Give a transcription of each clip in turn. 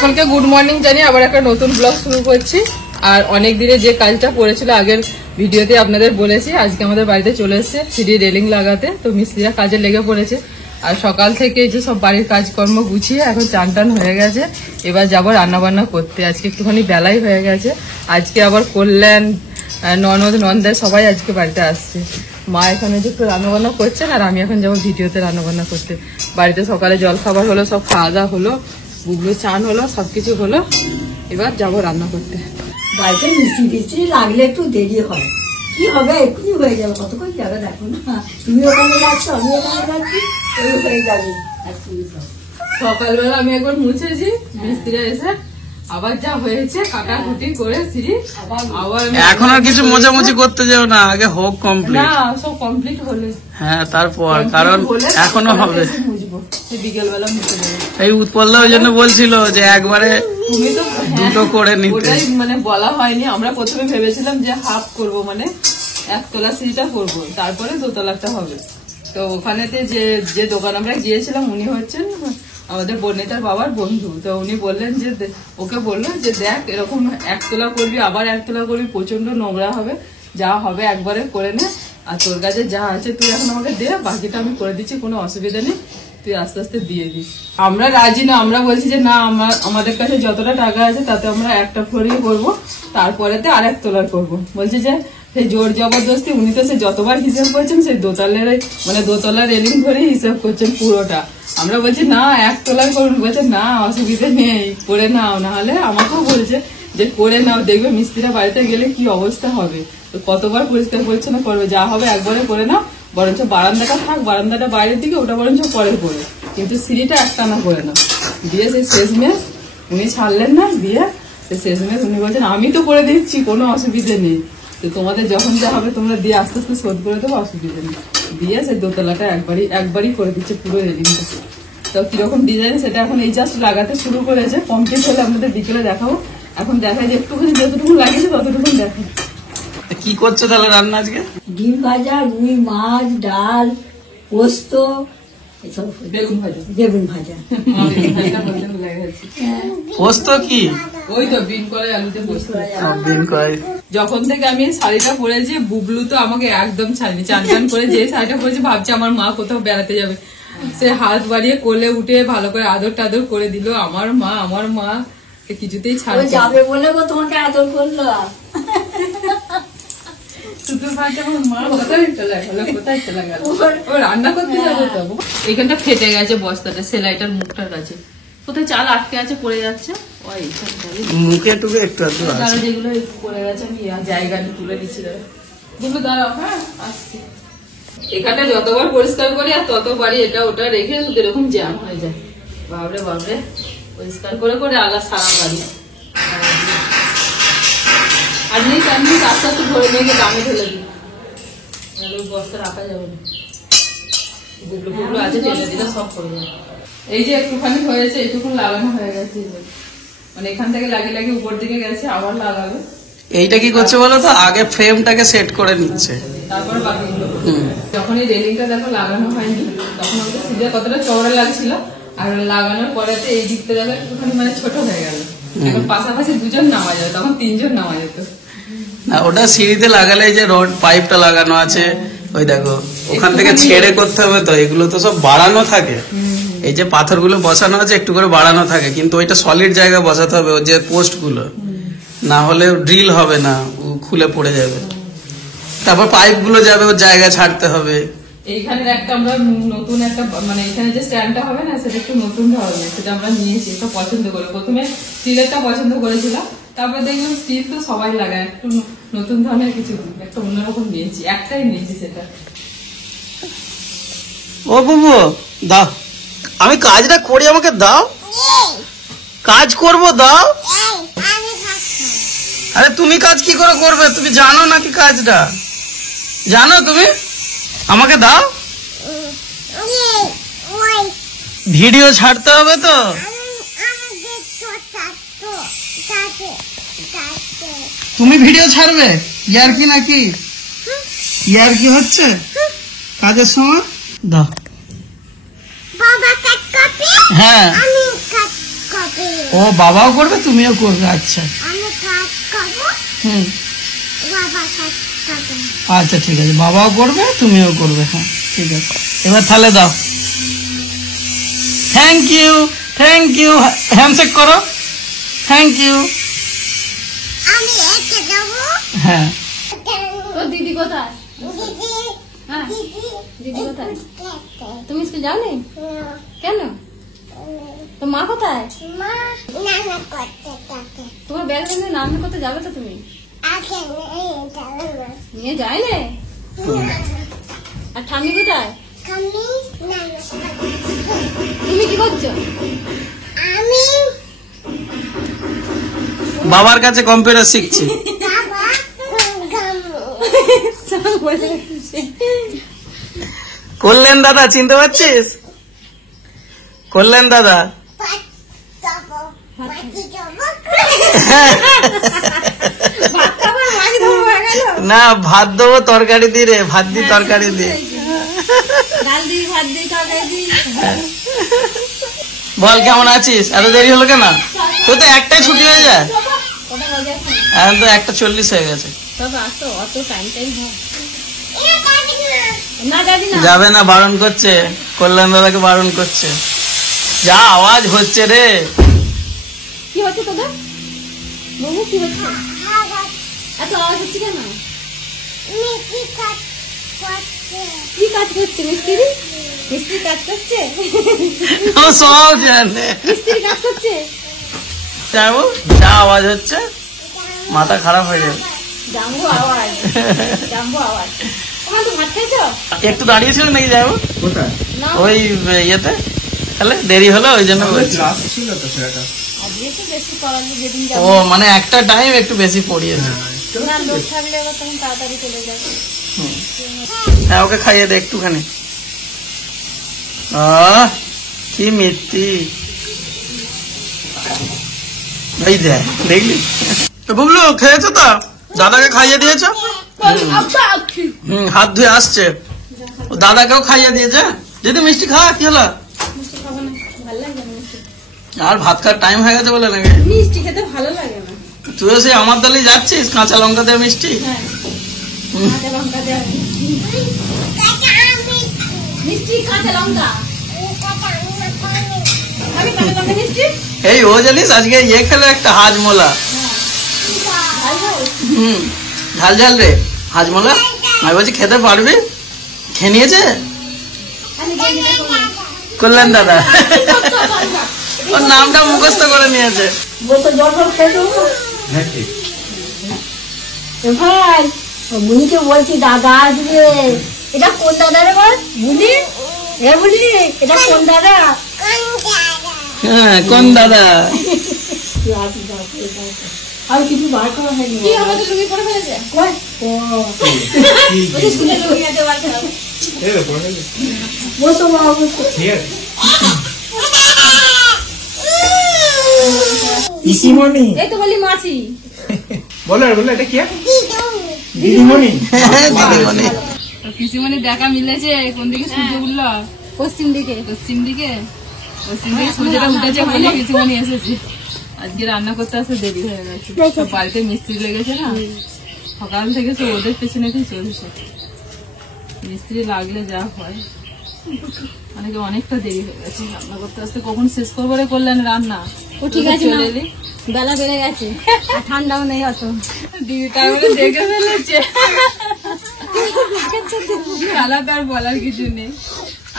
সকলকে good morning জানিয়ে আবার একটা নতুন ব্লগ শুরু করছি। আর অনেক দিনে যে কাজটা পড়েছিল আগের ভিডিওতে আপনাদের বলেছি, আজকে আমাদের বাড়িতে চলে এসেছে সিঁড়ি রেলিং লাগাতে। তো মিস্ত্রিরা কাজে লেগে পড়েছে। আর সকাল থেকে যে সব বাড়ির কাজকর্ম গুছিয়ে এখন চান টান হয়ে গেছে, এবার যাবো রান্না বান্না করতে। আজকে একটুখানি বেলাই হয়ে গেছে। আজকে আবার কল্যাণ, ননদ, নন্দায় সবাই আজকে বাড়িতে আসছে। মা এখানে যে একটু রান্নাবান্না করছেন আর আমি এখন যাবো ভিডিওতে রান্নাবান্না করতে। বাড়িতে সকালে জল খাবার হলো, সব খাওয়া দাওয়া হলো, বুগলু চান হলো, সবকিছু হলো। এবার যাবো রান্না করতে। বাড়িতে মিষ্টি টিষ্টি লাগলে একটু দেরি হয়, কি হবে এক্ষুনি হয়ে যাবে। কতক্ষণ যাবে দেখো না, তুমি ওখানে যাচ্ছ আমি ওখানে যাচ্ছি, ওই হয়ে যাবে। সকালবেলা আমি একবার মুছেছি, মিস্ত্রিরা এসে আবার যা হয়েছে কাটাকুটি করে সিঁড়ি আবার। এখন আর কিছু মোছামুছি করতে যাও না, আগে হোক কমপ্লিট। না, সব কমপ্লিট হলে হ্যাঁ তারপর, কারণ এখনো হবে। বিকেলবেলা মুছে দেবো। এই উৎপলদা ওই জন্য বলছিল যে একবারে দুটো করে নিতে। ওটাই মানে বলা হয়নি। আমরা প্রথমে ভেবেছিলাম যে হাফ করব, মানে একতলা সিঁড়িটা করবো, তারপরে দোতলাটা হবে। তো ওখানেতে যে দোকান আমরা গিয়েছিলাম উনি হচ্ছেন আমাদের বোনেটার বাবার বন্ধু। তো উনি বললেন যে ওকে বললেন যে দেখ এরকম একতলা করবি আবার একতলা করবি, প্রচন্ড নোংরা হবে, যা হবে একবারে করে নে। আর তোর কাছে যা আছে তুই এখন আমাকে দে, বাকিটা আমি করে দিচ্ছি, কোনো অসুবিধা নেই, তুই আস্তে আস্তে দিয়ে দিস। আমরা রাজি না, আমরা বলছি যে না, আমাদের কাছে যতটা টাকা আছে তাতে আমরা একটা ফ্লোরই করবো, তারপরেতে আর এক তলার করবো। বলছি যে সেই জোর জবরদস্তি, উনি তো সে যতবার হিসেব করছেন সেই দোতলার রেলিং ধরেই হিসেব করছেন পুরোটা। আমরা বলছি না একতলার করুন, বলছে না অসুবিধা নেই, করে নাও। না হলে আমাকেও বলছে যে করে নাও, দেখবে মিস্ত্রিরা বাড়িতে গেলে কি অবস্থা হবে, তো কতবার পরিষ্কার পরিচ্ছন্ন করবে, যা হবে একবারে করে নাও। বরঞ্চ বারান্দাটা থাক, বারান্দাটা বাইরের দিকে, ওটা বরঞ্চ পরে করে, কিন্তু সিঁড়িটা একটানা করে নাও। দিয়ে সেই শেষমেশ উনি ছাড়লেন না, দিয়ে শেষমেশ উনি বলছেন আমি তো করে দিচ্ছি, কোনো অসুবিধে নেই, তো তোমাদের যখন যা হবে তোমরা দিয়ে আস্তে আস্তে শোধ করে দেবো, অসুবিধা নেই। দিয়ে সেই দোতলাটা একবারই করে দিচ্ছে পুরো রেলিংটা। তো কিরকম ডিজাইন সেটা এখন এই জাস্ট লাগাতে শুরু করেছে, কমপ্লিট হলে আপনাদের বিকেলে দেখাবো। এখন দেখায় যে একটুখানি যতটুকু লাগিয়েছে ততটুকু দেখায়। কি করছো তাহলে রান্না আজকে? ডিম ভাজা, রুই মাছ, ডাল, পোস্ত, এসব বেগুন ভাজা। বেগুন ভাজা। পোস্ত কি? ওই তো বিন করে আলুতে পোস্ত। দিন কয় যখন থেকে আমি শাড়িটা পরেছি, বুবলু তো আমাকে একদম ছাড়েনি। চান টান করে যে শাড়িটা পরেছি ভাবছি আমার মা কোথাও বেড়াতে যাবে, সে হাত বাড়িয়ে কোলে উঠে ভালো করে আদর টাদর করে দিল। আমার মা কিছুতেই ছাড়বে যাবে বলে তোমাকে আদর করলো। রান্না করতে যাবো তো, এইখানটা ফেটে গেছে বস্তাটা, সেলাইটার মুখটার কাছে কোথায় চাল আটকে আছে, পড়ে যাচ্ছে। মুখে টুকে একটু যেগুলো পড়ে গেছে আমি জায়গা তুলে দিচ্ছি। দাঁড়াও, হ্যাঁ আসছি। এখানটা যতবার পরিষ্কার করি আর ততবারই এটা ওটা রেখে এরকম জ্যাম হয়ে যায়। বাবরে বাবরে, পরিষ্কার করে করে আলা সারা বাড়ি। আর নিয়ে তেমনি আস্তে আস্তে ধরে নিয়ে গিয়ে দামে ঢেলে দিই, বস্তা রাখা যাবে না। গুগলো আছে, ঢেলে দিলে সব পড়ে যাবে। এই যে একটুখানি হয়েছে, এইটুকুন লাগানো হয়ে গেছে, মানে এখান থেকে লাগিয়ে লাগিয়ে উপর দিকে গেছে, আবার লাগাবে। এইটা কি করছে বলো তো, আগে ফ্রেমটাকে সেট করে নিচ্ছে, তারপর বাকিগুলো। যখন এই রেলিংটা দেখো লাগানো হয়নি, তখন আমাদের সিঁড়িটা কতটা চওড়া লাগছিল, আর লাগানোর পরে এই দিকটা দেখো একটুখানি মানে ছোট হয়ে গেল। এখন পাশাপাশি দুজন নামা যায়, তখন তিনজন নামা যেত না। ওটা সিঁড়িতে লাগালে যে রড পাইপটা লাগানো আছে, ওই দেখো ওখান থেকে ছেড়ে করতে হবে, তো এগুলো তো সব বাড়ানো থাকে। এই যে পাথরগুলো বসানো আছে একটু করে বাড়ানো থাকে, কিন্তু ওইটা সলিড জায়গায় বসাতে হবে, ওই যে পোস্ট গুলো, না হলে ড্রিল হবে না, খুলে পড়ে যাবে। তারপর পাইপ গুলো যাবে, ওর জায়গা ছাড়তে হবে। এইখানে একটা আমরা নতুন একটা মানে এখানে যে স্ট্যান্ডটা হবে না, সেটা একটু নতুন ধরনের, সেটা আমরা নিয়েছি, এটা পছন্দ করে। প্রথমে স্টিলেরটা পছন্দ করেছিলাম, তারপর দেখলাম স্টিল তো সবাই লাগায়, একটু নতুন ধরনের কিছু একটা অন্যরকম নিয়েছি, একটাই নিয়েছি সেটা। ও বাবু দাও, আমি কাজটা করি, আমাকে দাও, কাজ করব, দাও। আরে তুমি কাজ কি করে করবে, তুমি জানো নাকি কাজটা? জানো তুমি? আমাকে দাও, ভিডিও ছাড়তে হবে তো। তুমি ভিডিও ছাড়বে? ইয়ার কি নাকি? ইয়ার কি হচ্ছে কাজের সময়? দাও। হ্যাঁ ও বাবাও করবে তুমিও করবে, আচ্ছা হুম আচ্ছা ঠিক আছে, বাবাও করবে তুমিও করবে, হ্যাঁ ঠিক আছে। এবার তাহলে দাও, thank you thank you, handshake করো, থ্যাংক ইউ। হ্যাঁ তোর দিদি কোথায়? হ্যাঁ দিদি কোথায়? তুমি স্কুল যাও নি কেন? তো মা কোথায়? তোমার ব্যাগ নিয়ে নাম করতে যাবে তো তুমি? নিয়ে যায় না। আর ঠাম্মি কোথায়? তুমি কি করছো? বাবার কাছে কম্পিউটার শিখছি। কল্যাণ দাদা চিনতে পারছিস? কল্যাণ দাদা না, ভাত দেবো তরকারি দিয়ে রে, ভাত দি তরকারি দিয়ে। ডাল দিই, ভাত দিই, তরকারি দিই। বল কেমন আছিস? এত দেরি হলো কেন? তোর তো একটাই ছুটি হয়ে যায়। কটা বাজে এখন? এখন তো 1:40 হয়ে গেছে। তবে আসো, অত টাইম হয় না। যাবি না? যাবে না, বারণ করছে, কল্যাণ দাদাকে বারণ করছে। যা আওয়াজ হচ্ছে রে। কি হচ্ছে তোদের বাবু? কি হচ্ছে? এত আওয়াজ হচ্ছে কেন? কি কাজ করছে মিস্ত্রি? মিস্ত্রি কাজ করছে? ও সব জানে। মিস্ত্রি কাজ করছে? যাবো, যা আওয়াজ হচ্ছে মাথা খারাপ হয়ে যাবে। জাম্বো আওয়াজ, জাম্বো আওয়াজ। ওখানে তো ভাত খাইছো? একটু দাঁড়িয়েছিল নাকি যাবো কোথায়? না, ওই ইয়েতে, তাহলে দেরি হলো ওই জন্য বলছি। ক্লাস ছিল তো সেটা। আজকে তো বেশি পড়ালে যেদিন ও যাবো। মানে একটা টাইম একটু বেশি পড়িয়েছে। না, লোক থাকলে এবার তখন তাড়াতাড়ি চলে যাবে। হ্যাঁ ওকে খাইয়ে দে একটুখানি। কি মিষ্টি, এই দেখ দেখলি তো বুবলু, খেয়েছো তো? দাদাকে খাইয়ে দিয়েছো? হাত ধুয়ে আসছে, ও দাদাকেও খাইয়ে দিয়েছে। যদি মিষ্টি খা, কি হলো? মিষ্টি খাবো না, ভালো লাগে না মিষ্টি। আর ভাত খাওয়ার টাইম হয়ে গেছে বলে নাকি? মিষ্টি খেতে ভালো লাগে না। তুইও সেই আমার দলেই যাচ্ছিস, কাঁচা লঙ্কা দিয়ে মিষ্টি। হ্যাঁ, কাঁচা লঙ্কা দেওয়া মিষ্টি, কাঁচা লঙ্কা। আমি কাঁচা লঙ্কা মিষ্টি। এই ও জানিস আজকে ইয়ে খেলো একটা হাজমোলা। ভালো। ঝাল ঝাল রে হাজমোলা। আমি বলছি খেতে পারবি? খেয়ে নিয়েছে আমি দিয়ে দিতে বলবো। কল্যাণ দাদা। ওর নামটা মুখস্থ করে নিয়েছে। বোতল জল ফল খেয়ে দেবো। হ্যাঁ ঠিক। এ ভাই, ও মুনিকে বলছি দাদা আসবে। এটা কোন দাদা রে বল? মুনি? এ মুনি, এটা কোন দাদা? হ্যাঁ কোন দাদা? আর কিছু বার করা হয়নি। কি আমাদের লুঙ্গি পরে ফেলেছে? কই? ও, ওই স্কুলের লুঙ্গি আছে বার করা। এই তো পড়ে গেছে। বসো বাবা, বসো। ঠিক আছে। ইসিমণি এই তো বলি মাছি। বলো বলো, এটা কি? দিদিমণি। দিদিমণি। পিসিমণি দেখা মিলেছে। কোন দিকে সূর্য উঠলো? পশ্চিম দিকে। পশ্চিম দিকে। পশ্চিম দিকে সূর্যটা উঠেছে বলে পিসিমণি এসেছে। আজকে রান্না করতে আসতে দেরি হয়ে গেছে, সব বাড়িতে মিস্ত্রি লেগেছে না, সকাল থেকে তো ওদের পেছনেতেই চলছে। মিস্ত্রি লাগলে যা হয়, অনেকটা দেরি হয়ে গেছে রান্না করতে আসতে। কখন শেষ করবো রে করলেন রান্না? ও ঠিক আছে না, চলে এলি। বেলা বেড়ে গেছে, আর ঠান্ডাও নেই অত। দিদি তারপরে দেখে ফেলেছে। আলাদা আর বলার কিছু নেই,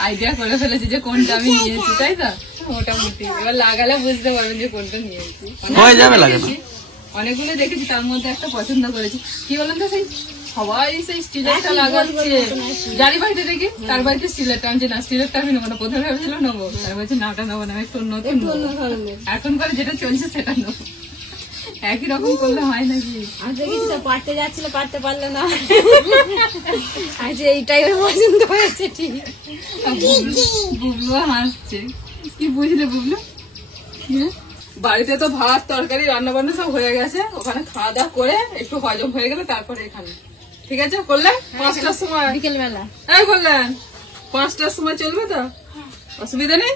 আইডিয়া করে ফেলেছে যে কোনটা আমি নিয়েছি, তাই তো? মোটামুটি এবার লাগালে বুঝতে পারবেন যে কোনটা নিয়েছি। হয়ে যাবে লাগানো। অনেকগুলো দেখেছি, তার মধ্যে একটা পছন্দ করেছি। কি বলেন তো, সেই সবাই সেই স্টিলেরটা লাগাচ্ছে। যারি বাড়িতে দেখি তার বাড়িতে স্টিলেরটা, আমি না স্টিলেরটা আমি নেবো না। প্রথমে ভেবেছিল নেবো, তার বলছি না ওটা নেবো না, একটু নতুন অন্য নেবো। ধরনের। এখন করে যেটা চলছে সেটা নেবো। একই রকম করলে হয় নাকি? আর দেখেছি তো পারতে যাচ্ছিল, পারতে পারলো না। আচ্ছা এইটাই ওর পছন্দ হয়েছে, ঠিক। বুবলু হাসছে। কি বুঝলে বুবলু? বাড়িতে তো ভাত তরকারি রান্না বান্না সব হয়ে গেছে, ওখানে খাওয়া দাওয়া করে একটু হজম হয়ে গেলে তারপরে এখানে। ঠিক আছে করলেন? 5টার সময় বিকেল বেলা। এই করলেন 5টার সময় চলবে তো? অসুবিধা নেই?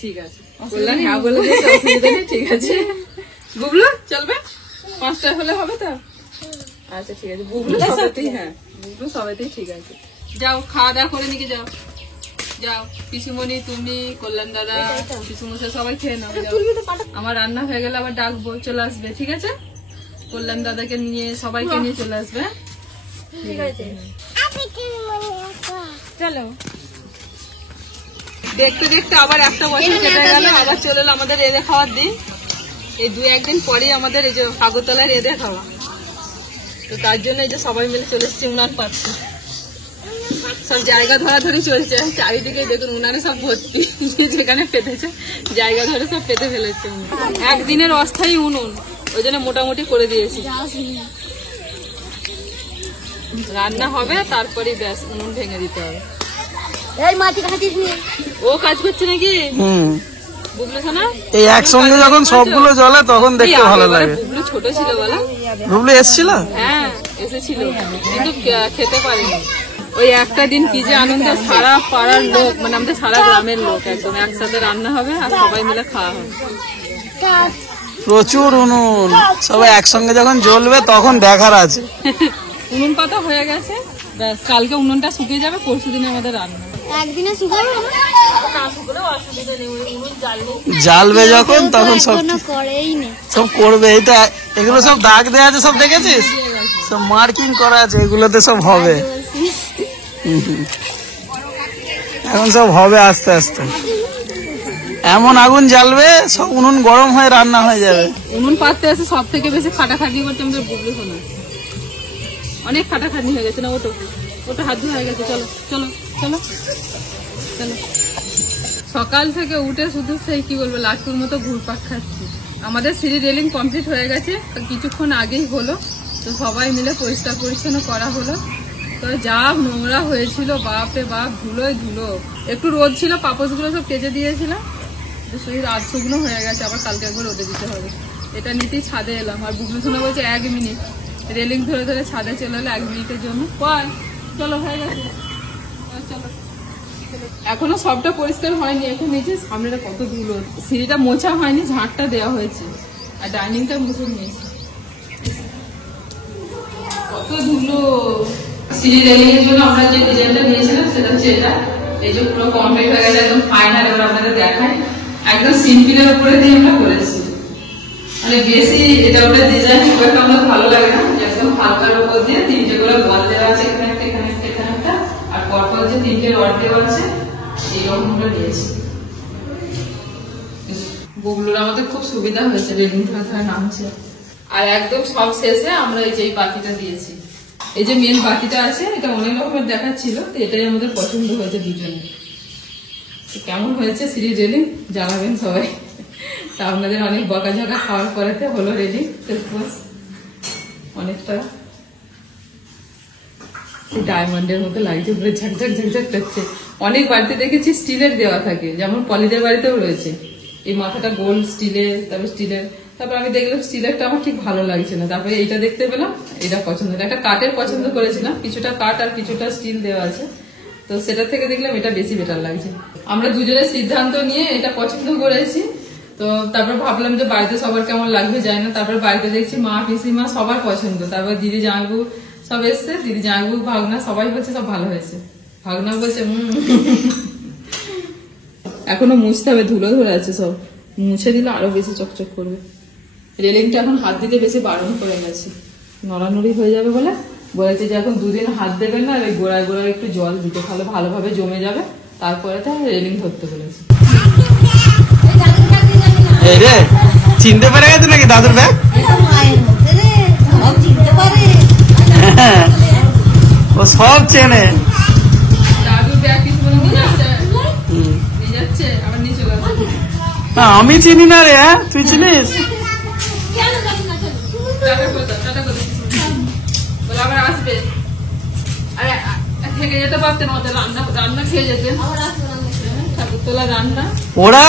ঠিক আছে। বললাম হ্যাঁ বলে দিয়েছে, অসুবিধা নেই, ঠিক আছে। বুবলু চলবে, 5টা হলে হবে তো? আচ্ছা ঠিক আছে, বুবলু সবেতেই, হ্যাঁ বুবলু সবেতেই ঠিক আছে। যাও খাওয়া দাওয়া করে নিকে যাও, যাও পিসিমণি, তুমি, কল্যাণ দাদা, পিসুমশাই সবাই খেয়ে নাও। যাও। আমার রান্না হয়ে গেলে আবার ডাকবো, চলে আসবে, ঠিক আছে? কল্যাণ দাদাকে নিয়ে সবাইকে নিয়ে চলে আসবে, ঠিক আছে চলো। দেখতে দেখতে আবার একটা বছর কেটে গেল, আবার চলে এলো আমাদের রেঁধে খাওয়ার দিন। এই 2-1 দিন পরেই আমাদের এই যে আগরতলায় রেঁধে খাওয়া, তো তার জন্য এই যে সবাই মিলে চলে এসেছি উনান পাচ্ছে। সব জায়গা ধরাধরি চলছে, চারিদিকে দেখুন উনানে সব ভর্তি, যেখানে পেতেছে জায়গা ধরে সব পেতে ফেলেছে। একদিনের অস্থায়ী উনুন, ওই জন্য মোটামুটি করে দিয়েছি। রান্না হবে তারপরে ব্যাস উনুন ভেঙে দিতে হবে। এই মাটি খাচ্ছিস নি? ও কাজ করছে নাকি বুবলু সোনা? এই একসঙ্গে যখন সবগুলো জ্বলে তখন দেখতে ভালো লাগে। বুবলু ছোট ছিল বলা, বুবলু এসেছিল, হ্যাঁ এসেছিল, কিন্তু খেতে পারিনি। ওই একটা দিন কি যে আনন্দ, সারা পাড়ার লোক, মানে আমাদের সারা গ্রামের লোক একদম একসাথে রান্না হবে আর সবাই মিলে খাওয়া হবে। প্রচুর উনুন, সবাই একসঙ্গে যখন জ্বলবে তখন দেখার আছে। উনুন পাতা হয়ে গেছে, ব্যাস কালকে উনুনটা শুকিয়ে যাবে, পরশু দিনে আমাদের রান্না। একদিনে শুকাবে না? জ্বালবে যখন তখন সব করেই না। সব করবে। এটা এগুলো সব দাগ দেওয়া আছে, সব দেখেছিস, সব মার্কিং করা আছে, এগুলোতে সব হবে। এখন সব হবে আস্তে আস্তে, এমন আগুন জ্বালবে সব উনুন গরম হয়ে রান্না হয়ে যাবে। উনুন পাততে এসে সব থেকে বেশি খাটাখাটি করছে আমাদের বুবলু সোনা, অনেক খাটাখাটি হয়ে গেছে না। ওটো ওটো হাত ধোয়া হয়ে গেছে, চলো চলো চলো চলো। সকাল থেকে উঠে শুধু সেই কি বলবো লাট্টুর মতো ঘুরপাক খাচ্ছি। আমাদের সিঁড়ি রেলিং কমপ্লিট হয়ে গেছে, কিছুক্ষণ আগেই হলো, তো সবাই মিলে পরিষ্কার পরিচ্ছন্ন করা হলো। তো যা নোংরা হয়েছিল বাপরে বাপ, ধুলোয় ধুলো। একটু রোদ ছিল, পাপোশগুলো সব কেচে দিয়েছিলাম, শরীর আধ শুকনো হয়ে গেছে, আবার কালকে একবার রোদে দিতে হবে। এটা নিতেই ছাদে এলাম, আর বুবলু সোনা বলছে 1 মিনিট, রেলিং ধরে ধরে ছাদে চলে এলো 1 মিনিটের জন্য। চলো হয়ে গেছে, চলো। এখনো সবটা পরিষ্কার হয়নি, এখন নিচে সামনেটা কত ধুলো, সিঁড়িটা মোছা হয়নি, ঝাঁটটা দেওয়া হয়েছে, আর ডাইনিংটা মুছে নিয়েছে, কত ধুলো। সিঁড়ি রেলিং এর জন্য আমরা যে ডিজাইনটা নিয়েছিলাম সেটা হচ্ছে এটা, এই যে পুরো কমপ্লিট হয়ে গেছে, একদম ফাইনাল। এবার আপনাদের দেখাই, একদম সিম্পলের উপরে দিয়ে আমরা করেছি, মানে বেশি এটা ওটা ডিজাইন খুব একটা আমাদের ভালো লাগে না, একদম হালকার উপর দিয়ে 3টে করে বল দেওয়া আছে, এখানে একটা এখানে একটা এখানে একটা, আর পরপর যে 3টে রড দেওয়া আছে, এইরকম আমরা নিয়েছি। বুবলুর আমাদের খুব সুবিধা হয়েছে, রেলিং ধরে ধরে নামছে। আর একদম সব শেষে আমরা এই যে এই বাতিটা দিয়েছি, এই যে মেন বাতিটা আছে, এটা অনেক রকমের দেখাচ্ছিল, তো এটাই আমাদের পছন্দ হয়েছে দুজনে। কেমন হয়েছে সিঁড়ির রেলিং জানাবেন সবাই। তা আপনাদের অনেক বকাঝকা খাওয়ার পরেতে হলো রেডি, অনেকটা ডায়মন্ডের মতো লাগছে, পুরো ঝাকঝাক ঝাকঝাক করছে। অনেক বাড়িতে দেখেছি স্টিলের দেওয়া থাকে, যেমন পলিদের বাড়িতেও রয়েছে, এই মাথাটা গোল্ড স্টিলের, তারপর স্টিলের, তারপর আমি দেখলাম স্টিলেরটা আমার ঠিক ভালো লাগছে না, তারপরে এইটা দেখতে পেলাম, এটা পছন্দ, একটা কাঠের পছন্দ করেছিলাম, কিছুটা কাঠ আর কিছুটা স্টিল দেওয়া আছে, তো সেটা থেকে দেখলাম এটা বেশি বেটার লাগছে। আমরা দুজনে সিদ্ধান্ত নিয়ে এটা পছন্দ করেছি। তো তারপর ভাবলাম যে বাড়িতে সবার কেমন লাগবে যায় না, তারপর বাড়িতে দেখছি মা পিসিমা সবার পছন্দ, তারপর দিদি জামাইবু সব এসছে, দিদি জামাইবু ভাগনা সবাই বলছে সব ভালো হয়েছে, ভাগনা বলছে এখনো মুছতে হবে, ধুলো ধরে আছে, সব মুছে দিলে আরো বেশি চকচক করবে। রেলিংটা এখন হাত দিতে বেশি বারণ করে গেছে, নড়ানড়ি হয়ে যাবে বলে বলেছে যে এখন 2 দিন হাত দেবেন না, ওই গোড়ায় গোড়ায় একটু জল দিতে, তাহলে ভালোভাবে জমে যাবে, তারপরে তো রেলিং ধরতে বলেছে। এই রে চিনতে পেরে গেছে নাকি দাদুর ব্যাগ? ও সব চেনে, দাদুর ব্যাগ কিছু বলে নিয়ে যাচ্ছে, আবার নিয়ে চলে আসছে। আমি চিনি না রে, তুই চিনিস? বলে আবার আসবে, আরে থেকে যেতে পারতেন, ওদের রান্না খেয়ে যেতেন, ঠাকুরতলা রান্না। ওরা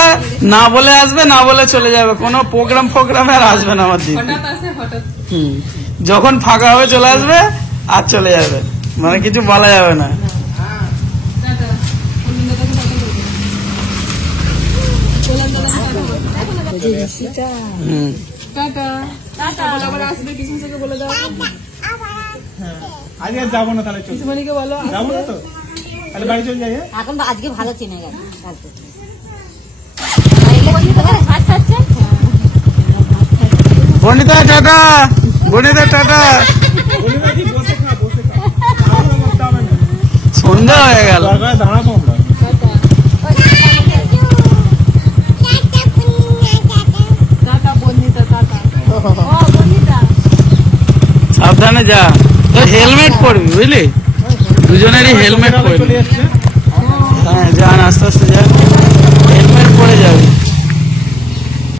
না বলে আসবে, না বলে চলে যাবে, কোনো প্রোগ্রামে আর আসবে না আমার দিদি। হঠাৎ আসে হঠাৎ, যখন ফাঁকা হবে চলে আসবে আর চলে যাবে, মানে কিছু বলা যাবে না। দাদা ঋষিটা হুম। টাটা টাটা বলে আবার আসবে কিসমনিকে বলে দাও আজকে আর যাবো না তাহলে চল কিসমনিকে বলো যাবো না তো তাহলে বাড়ি চলে যাই হ্যাঁ? এখন তো আজকে ভালো চিনে গেছে কালকে ভাত খাচ্ছে বনিতা টাটা, বনিতা টাটা। বলি না কি বসে খা দাঁড়ানো করতে হবে না সন্ধ্যা হয়ে গেল। দরকার দাঁড়াবো আমরা টাটা বন্দিতা টাটা সাবধানে যা, তো হেলমেট পরবি বুঝলি, দুজনেরই হেলমেট চলে পরবি। এসছে হ্যাঁ যান, আস্তে আস্তে যান, হেলমেট পরে যাবি।